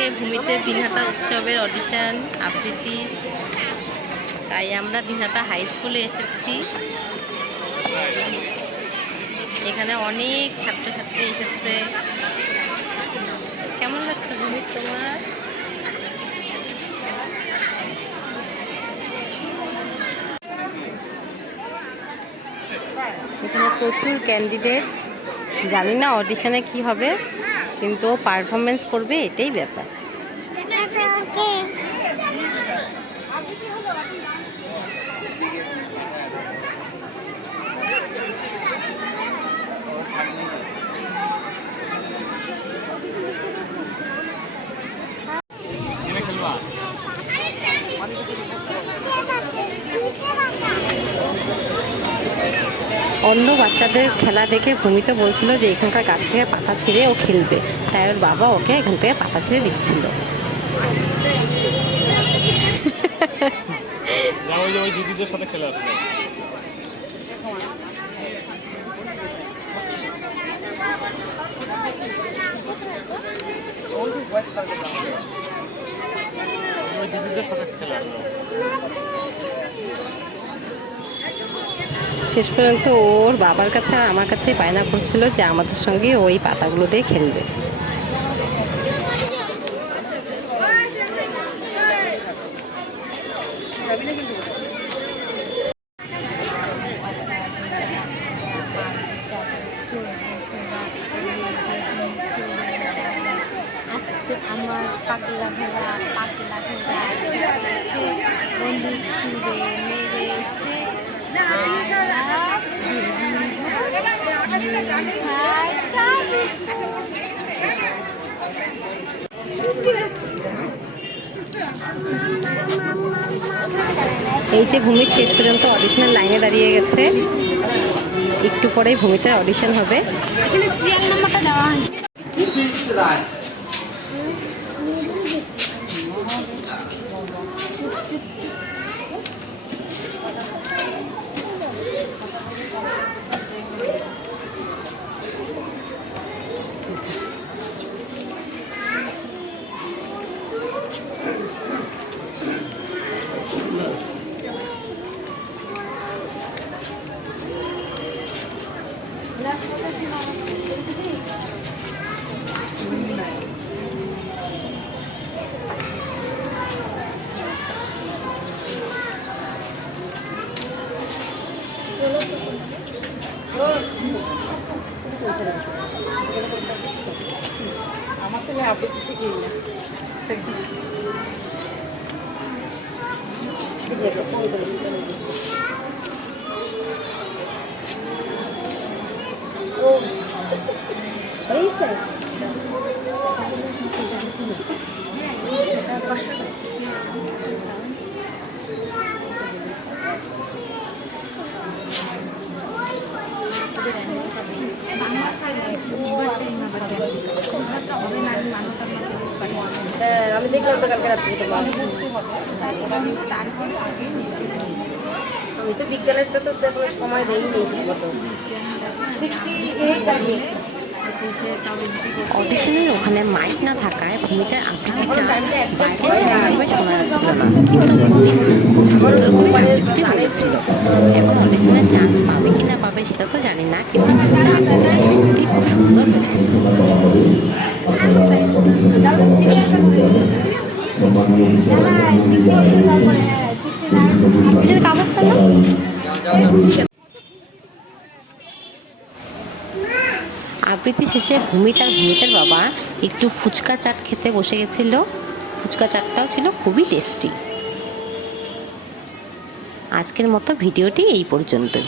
আজকে ভূমিতে দিনহাটা উৎসবের অডিশন আবৃত্তি, তাই আমরা দিনহাটা হাই স্কুলে এসেছি। এখানে অনেক ছাত্রছাত্রী এসেছে। কেমন লাগছে ভূমি তোমার? এখানে প্রচুর ক্যান্ডিডেট, জানি না অডিশনে কি হবে, কিন্তু পারফরমেন্স করবে, এটাই ব্যাপার। অন্য বাচ্চাদের খেলা দেখে ভূমি তো বলছিল যে এখানকার গাছ থেকে পাতা ছিঁড়ে ও খেলবে, তাই ওর বাবা ওকে এখান থেকে পাতা ছিঁড়ে দিচ্ছিল। দিদিদের সাথে খেলা শেষ পর্যন্ত ওর বাবার কাছে আর আমার কাছে বায়না করছিল যে আমাদের সঙ্গে ওই পাতাগুলো দিয়ে খেলবে। আমার পাগলা ঘোড়া বন্ধু ছুড়ে মেরেছে, এই যে ভূমি শেষ পর্যন্ত অডিশনের লাইনে দাঁড়িয়ে গেছে। একটু পরেই ভূমিতে অডিশন হবে। এখানে সিরিয়াল নাম্বারটা দেওয়া হয়। আমার ছেলে আবৃত্তি শিখিয়ে আমি দেখলাম তো কালকে রাত্রে আমি তো বিজ্ঞানেরটা তো সময় দেইনি। অডিশনের ওখানে মাইক না থাকায় ভূমিকার আবৃত্তিটা বাইরে শোনা যাচ্ছিল না, কিন্তু ভূমি খুব সুন্দর করে আবৃত্তি বলেছিল। এখন অডিশনের চান্স পাবে কি না পাবে সেটা তো জানি না, কিন্তু আবৃত্তিটা সত্যি খুব সুন্দর হয়েছে। আবৃত্তি শেষে ভূমি তার ভূমিতার বাবা একটু ফুচকা চাট খেতে বসে গেছিল। ফুচকা চাটটাও ছিল খুবই টেস্টি। আজকের মতো ভিডিওটি এই পর্যন্তই।